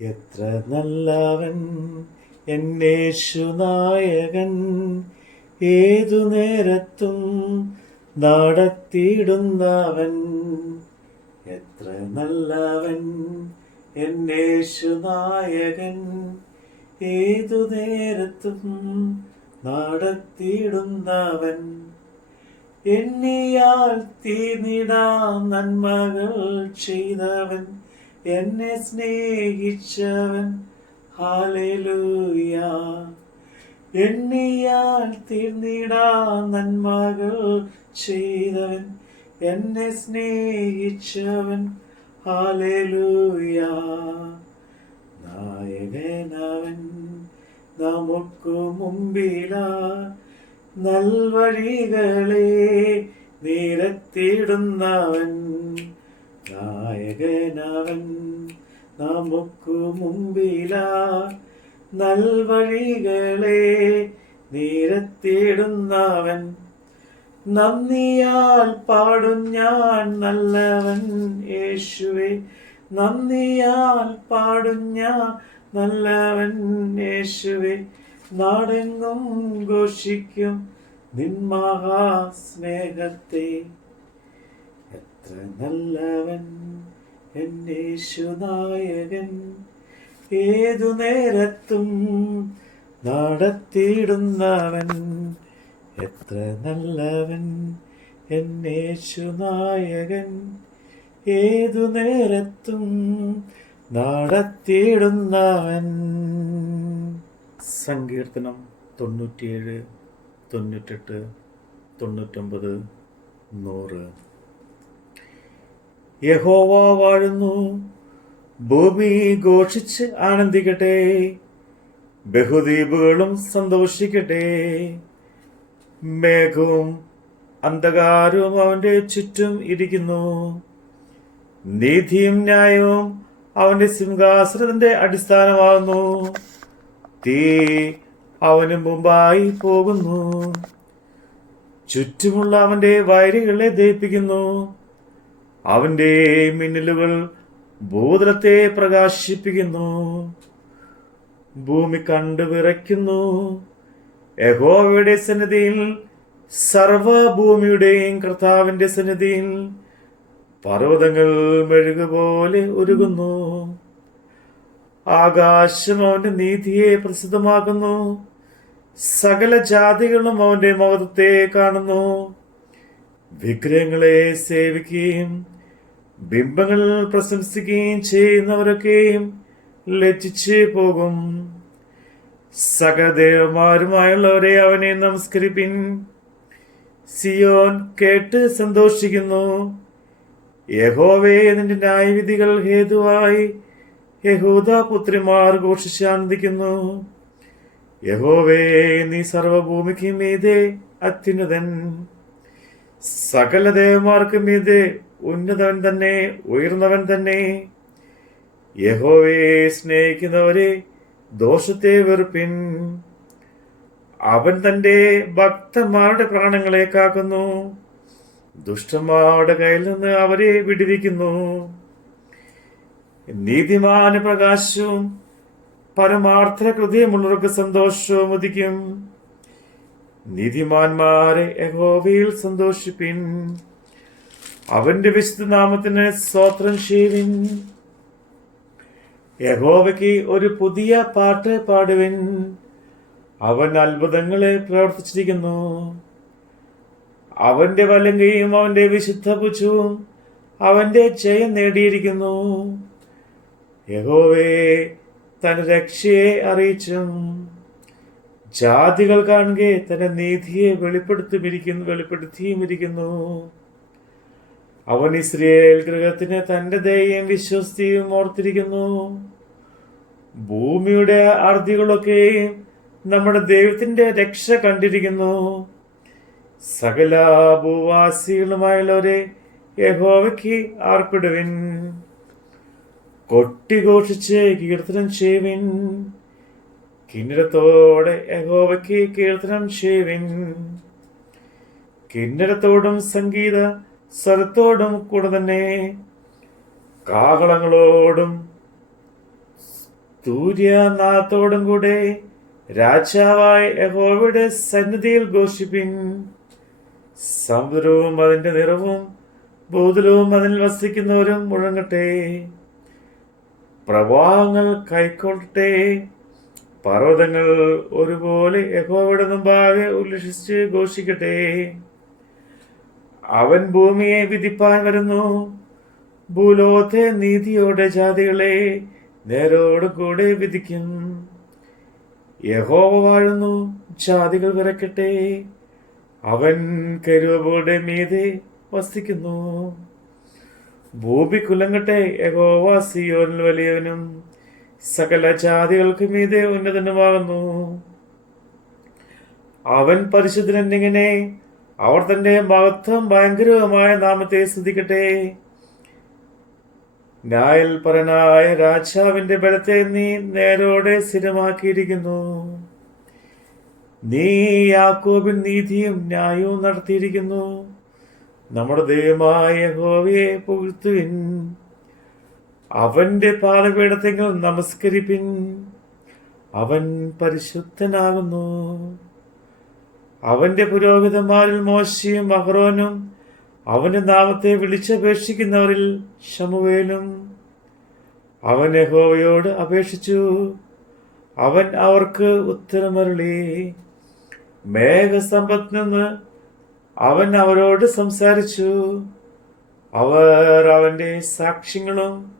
എത്ര നല്ലവൻ എന്നേശുനായകൻ, ഏതു നേരത്തും നടത്തിയിടുന്നവൻ. എത്ര നല്ലവൻ എന്നേശുനായകൻ, ഏതു നേരത്തും നടത്തിയിടുന്നവൻ. എണ്ണിയാൽ തീർന്നിടാം നന്മകൾ ചെയ്തവൻ, എന്നെ സ്നേഹിച്ചവൻ. ഹല്ലേലൂയ. എണ്ണിയാൽ തീർന്നിടാം നന്മകൾ ചെയ്തവൻ, എന്നെ സ്നേഹിച്ചവൻ. ഹല്ലേലൂയ. നായകനവൻ നമുക്കു മുമ്പിലാ, നൽവഴികളെ നിരത്തിയിടുന്നവൻ. നായകനവൻ നമുക്കു മുമ്പിലാ, നൽവഴികളെ നിരത്തിയിടുന്നവൻ. നന്ദിയാൽ പാടും ഞാൻ നല്ലവൻ യേശുവേ, നന്ദിയാൽ പാടും ഞാൻ നല്ലവൻ യേശുവേ. നാടെങ്ങും ഘോഷിക്കും നിൻ മഹാസ്നേഹത്തെ. എത്ര നല്ലവൻ എന്നേശുനായകൻ, ഏതു നേരത്തും നടത്തിയിടുന്നവൻ. എത്ര നല്ലവൻ എന്നേശുനായകൻ, ഏതു നേരത്തും നടത്തിയിടുന്നവൻ. സങ്കീർത്തനം 97, 98, 99, 100. യഹോവ വാഴുന്നു, ഭൂമി ഘോഷിച്ച് ആനന്ദിക്കട്ടെ, ബഹുദ്വീപുകളും സന്തോഷിക്കട്ടെ. മേഘവും അന്ധകാരവും അവന്റെ ചുറ്റും ഇരിക്കുന്നു, നീതിയും ന്യായവും അവന്റെ സിംഹാസനത്തിന്റെ അടിസ്ഥാനമാകുന്നു. തീ അവന് മുമ്പായി പോകുന്നു, ചുറ്റുമുള്ള അവന്റെ വയലുകളെ ദഹിപ്പിക്കുന്നു. അവന്റെ മിന്നലുകൾ ഭൂതലത്തെ പ്രകാശിപ്പിക്കുന്നു. ഭൂമി കണ്ടു വിറയ്ക്കുന്നു യഹോവയുടെ സന്നിധിയിൽ, സർവഭൂമിയുടെയും കർത്താവിന്റെ സന്നിധിയിൽ. പർവ്വതങ്ങൾ മെഴുകുപോലെ ഉരുകുന്നു, ആകാശം അവന്റെ നീതിയെ പ്രസിദ്ധമാക്കുന്നു. സകല ജാതികളും അവന്റെ മഹത്വത്തെ കാണുന്നു. വിഗ്രഹങ്ങളെ സേവിക്കുകയും ബിംബങ്ങൾ പ്രശംസിക്കുകയും ചെയ്യുന്നവരൊക്കെയും ലജ്ജിച്ച് പോകും. സകലദേവന്മാരുമായുള്ളവരെ അവനെ നമസ്കരിപ്പിൻ. സിയോൻ കേട്ട് സന്തോഷിക്കുന്നു. യഹോവേ, നിന്റെ ന്യായവിധികൾ ഹേതുവായി യഹൂദ പുത്രിമാർ ഘോഷിച്ചാനന്ദിക്കുന്നു. യഹോവേ, നീ സർവഭൂമിക്ക് മീതെ അത്യുന്നതൻ, സകല ദേവന്മാർക്ക് മീതെ ഉന്നതവൻ തന്നെ, ഉയർന്നവൻ തന്നെ. യഹോവയെ സ്നേഹിക്കുന്നവരെ ദോഷത്തെ വെറുപ്പിൻ. അവൻ തന്റെ ഭക്തന്മാരുടെ പ്രാണങ്ങളെ കാക്കുന്നു, ദുഷ്ടന്മാരുടെ കയ്യിൽ നിന്ന് അവരെ വിടുവിക്കുന്നു. നീതിമാന് പ്രകാശവും പരമാർത്ഥ ഹൃദയമുള്ളവർക്ക് സന്തോഷവും ഉദിക്കും. നീതിമാന്മാരെ യഹോവയിൽ സന്തോഷിപ്പിൻ, അവന്റെ വിശുദ്ധ നാമത്തിന് സ്തോത്രം ചെയ്യുവിൻ. യഹോവയ്ക്ക് ഒരു പുതിയ പാട്ട് പാടുവിൻ, അവൻ അത്ഭുതങ്ങളെ പ്രവർത്തിച്ചിരിക്കുന്നു. അവന്റെ വലങ്കയും അവന്റെ വിശുദ്ധ ഭുജവും അവന്റെ ജയം നേടിയിരിക്കുന്നു. യഹോവേ, തന്റെ രക്ഷയെ അറിയിച്ചും ജാതികൾ കാണുകെ തന്റെ നീതിയെ വെളിപ്പെടുത്തിയും ഇരിക്കുന്നു. അവൻ ഇസ്രായേൽ ഗൃഹത്തിന് തന്റെ ദയയും വിശ്വസ്തിയും ഓർത്തിരിക്കുന്നു. ഭൂമിയുടെ അർദികളൊക്കെയും നമ്മുടെ ദൈവത്തിന്റെ രക്ഷ കണ്ടിരിക്കുന്നു. സകല ഭൂവാസികളുമായുള്ളവരെ യഹോവയ്ക്ക് ആർപ്പിടുവിൻ. കൊട്ടിഘോഷിച്ച് കീർത്തനം ചെയ്യുവിൻ. കിന്നരത്തോടെ യഹോവയ്ക്ക് കീർത്തനം ചെയ്യുവിൻ. കിന്നരത്തോടും സംഗീത സ്വരത്തോടും കൂടെ തന്നെ കാഹളങ്ങളോടും തൂര്യനാഥത്തോടും കൂടെ രാജാവായ യഹോവയുടെ സന്നിധിയിൽ ഘോഷിപ്പിൻ. സമുദ്രവും അതിന്റെ നിറവും ഭൂതലവും അതിൽ വസിക്കുന്നവരും മുഴങ്ങട്ടെ. പ്രവാഹങ്ങൾ കൈക്കൊള്ളട്ടെ. പർവ്വതങ്ങൾ ഒരുപോലെ യഹോവയുടെ മുമ്പാകെ ഉല്ലസിച്ച് ഘോഷിക്കട്ടെ. അവൻ ഭൂമിയെ വിധിപ്പാൻ വരുന്നു. ഭൂലോകത്തെ നീതിയോടെ ജാതികളെ നേരോട് കൂടെ വിധിക്കും. യഹോവ വാഴുന്നു, ജാതികൾ വിറയ്ക്കട്ടെ. അവൻ കെരൂബുകളുടെ മീതെ വസിക്കുന്നു. ഭൂമി കുലങ്ങട്ടെ. യഹോവ സിയോനിൽ വലിയവനും സകല ജാതികൾക്ക് മീതെ ഉന്നതനുമാകുന്നു. അവൻ പരിശുദ്ധൻ എന്നിങ്ങനെ അവർ തന്റെ മഹത്വം ഭയങ്കരവുമായ നാമത്തെ സ്തുതിക്കട്ടെ. ന്യായൽപരനായ രാജാവിന്റെ ബലത്തെ നീ നേരോടെ സ്ഥിരമാക്കിയിരിക്കുന്നു. നീ യാക്കോബിൽ നീതിയും ന്യായവും നടത്തിയിരിക്കുന്നു. നമ്മുടെ ദൈവമായ യഹോവയെ പുകഴ്ത്തുവിൻ. അവന്റെ പാദപീഠത്തിൽ നമസ്കരിപ്പിൻ. അവൻ പരിശുദ്ധനാകുന്നു. അവന്റെ പുരോഹിതന്മാരിൽ മോശയും അഹ്റോനും അവന്റെ നാമത്തെ വിളിച്ചപേക്ഷിക്കുന്നവരിൽ ശമൂവേലും. അവൻ യഹോവയോട് അപേക്ഷിച്ചു, അവൻ അവർക്ക് ഉത്തരമരുളി. മേഘസമ്പത്തിൽ നിന്ന് അവൻ അവരോട് സംസാരിച്ചു. അവർ അവന്റെ സാക്ഷ്യങ്ങളും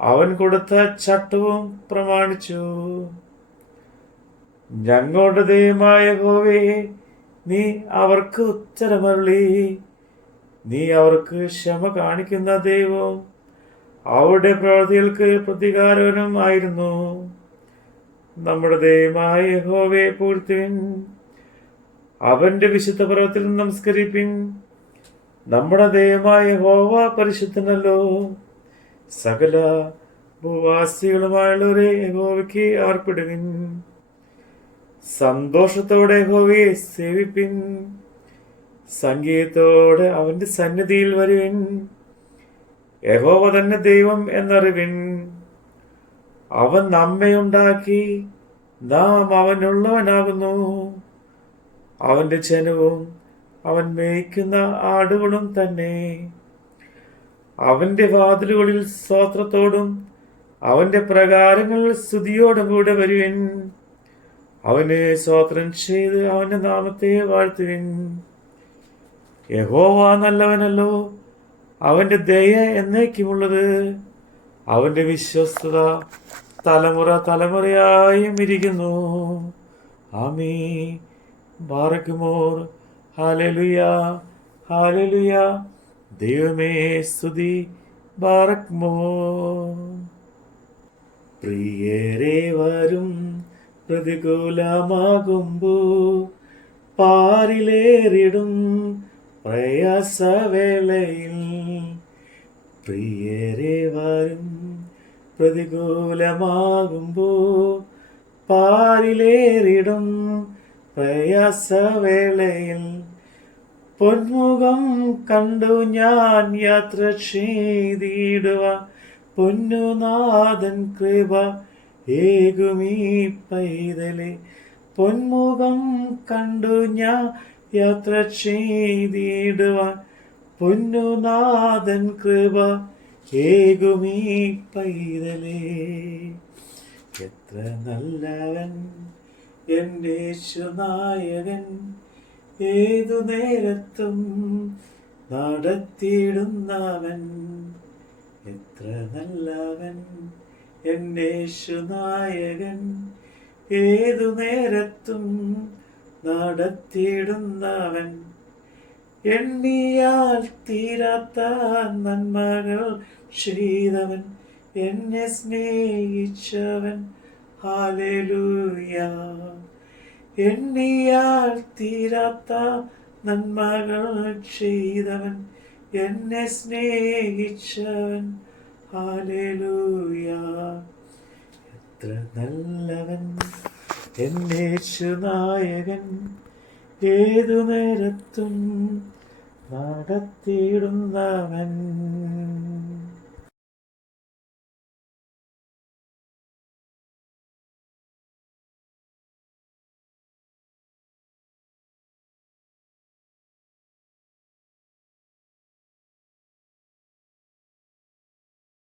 അവൻ കൊടുത്ത ചട്ടവും പ്രമാണിച്ചു. ഞങ്ങളുടെ ദൈവമായ യഹോവേ, നീ അവർക്ക് ഉത്തരമരുളി. നീ അവർക്ക് ക്ഷമ കാണിക്കുന്ന ദൈവവും അവരുടെ പ്രവൃത്തികൾക്ക് പ്രതികാരവനും ആയിരുന്നു. നമ്മുടെ ദൈവമായ യഹോവയെ പുകഴ്ത്തുവിൻ. അവന്റെ വിശുദ്ധ പർവ്വതത്തിൽ നമസ്കരിപ്പിൻ. നമ്മുടെ ദൈവമായ യഹോവ പരിശുദ്ധനല്ലോ. സകല ഭൂവാസികളുമായുള്ളവരെ യഹോവയ്ക്ക് ആർപ്പിടുവിൻ. സന്തോഷത്തോടെ യഹോവയെ സേവിപ്പിൻ. സംഗീതത്തോടെ അവന്റെ സന്നിധിയിൽ വരുവിൻ. യഹോവ തന്നെ ദൈവം എന്നറിവിൻ. അവൻ നമ്മെ ഉണ്ടാക്കി, നാം അവനുള്ളവനാകുന്നു. അവന്റെ ജനവും അവൻ മേയ്ക്കുന്ന ആടുകളും തന്നെ. അവന്റെ വാതിലുകളിൽ സ്തോത്രത്തോടും അവന്റെ പ്രകാരങ്ങളിൽ സ്തുതിയോടും കൂടെ വരുവിൻ. അവനെ സ്തോത്രം ചെയ്ത് അവന്റെ നാമത്തെ വാഴ്ത്തുവിൻ. യഹോവ നല്ലവനല്ലോ. അവന്റെ ദയ എന്നേക്കുമുള്ളത്. അവന്റെ വിശ്വസ്തത തലമുറ തലമുറയായും ഇരിക്കുന്നു. ആമീൻ. ബാറക്കുമോർ. ഹല്ലേലൂയ, ഹല്ലേലൂയ. ദൈവമേ സ്തുതി. ബാറക്കുമോർ. പ്രിയരെ വരും പ്രതികൂലമാകുമ്പോ പാരിലേറിടും പ്രയാസവേളയിൽ. പ്രിയരെ വരും പ്രതികൂലമാകുമ്പോ പാരിലേറിടും പ്രയാസവേളയിൽ. പൊന്മുഖം കണ്ടു ഞാൻ യാത്ര ചെയ്തിടുക. പൊന്നുനാഥൻ കൃപ ഏകുമീ പൈതലെ. പൊന്മുഖം കണ്ടു ഞാൻ യാത്ര ചെയ്തിടുവാൻ. പൊന്നുനാഥൻ കൃപ ഏകുമീ പൈതലേ. എത്ര നല്ലവൻ എൻ്റെ യേശുനായകൻ. ഏതു നേരത്തും നടത്തിയിടുന്നവൻ. എത്ര നല്ലവൻ എൻ്റെ യേശുനായകൻ. ഏതു നേരത്തും നടത്തിയിടുന്നവൻ. എണ്ണിയാൽ തീരാത്ത നന്മകൾ ചെയ്തവൻ. എന്നെ സ്നേഹിച്ചവൻ. ഹല്ലേലൂയ. എണ്ണിയാൽ തീരാത്ത നന്മകൾ ചെയ്തവൻ. എന്നെ സ്നേഹിച്ചവൻ. ഹല്ലേലൂയ. എത്ര നല്ലവൻ എൻ്റെ യേശുനായകൻ. ഏതു നേരത്തും നടത്തിയിടുന്നവൻ.